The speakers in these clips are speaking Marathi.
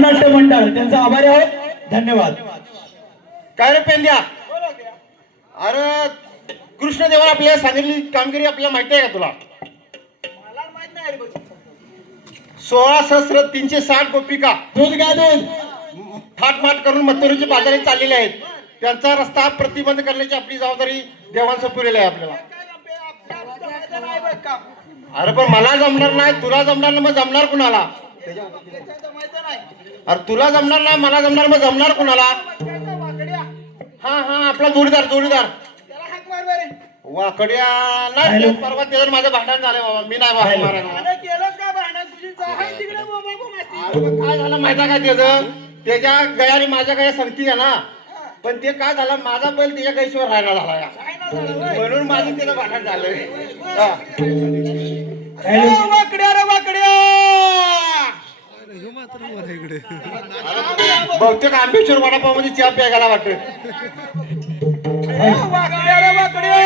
नाट्य मंडळ त्यांचा आभारी आहोत. धन्यवाद. काय रे पेंद्या, अरे कृष्णदेवाला आपल्याला सांगितली कामगिरी आपल्याला माहिती आहे का तुला? 16,360 गोपिका दूध घ्या दूध. थाटमाट करून मथुरेची बाजारात चाललेले आहेत. त्यांचा रस्ता प्रतिबंध करण्याची आपली जबाबदारी देवांचं पुरेल आहे आपल्याला. अरे पण मला जमणार नाही, तुला जमणार नाही, मग जमणार कुणाला? अरे तुला जमणार नाही, मला जमणार, मग जमणार कुणाला? हा हा आपला जोडीदार जोडीदार वाकड्या नाही. परवा त्याचं माझं भांडण झालं बाबा, मी नाही बाबा मारायला. काय झालं माहिती का त्याचं? त्याच्या गयाने माझ्या गया संगती आहे ना, पण ते काय झालं, माझा बैल त्याच्या गैशीवर राहायला झाला म्हणून माझं त्याचं भांडण झालं. वाकड्या रे वाकड्या. बहुतेक आंबेश्वर वडापाव मध्ये चहा प्यायला वाटत. वाकड्या रे वाकड्या.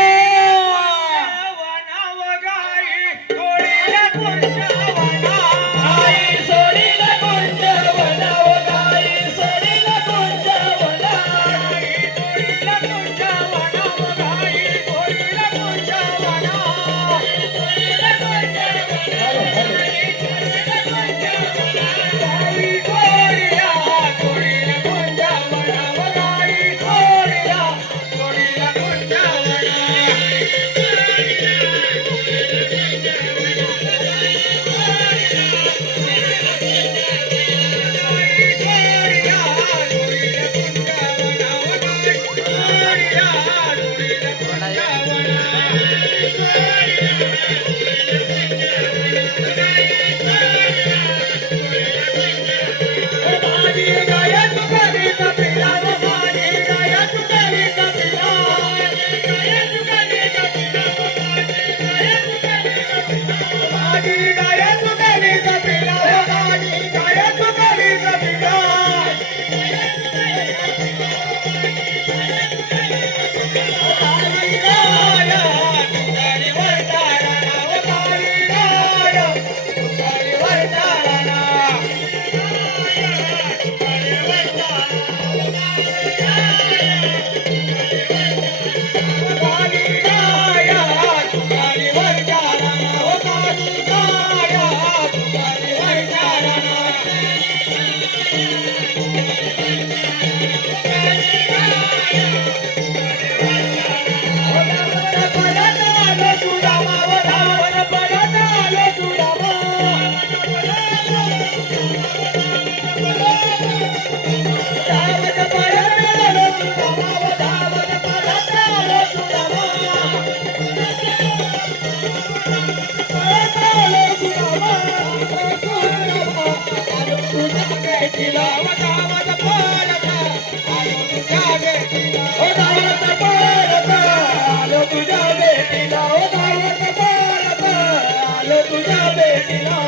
तुझ्या बेटीला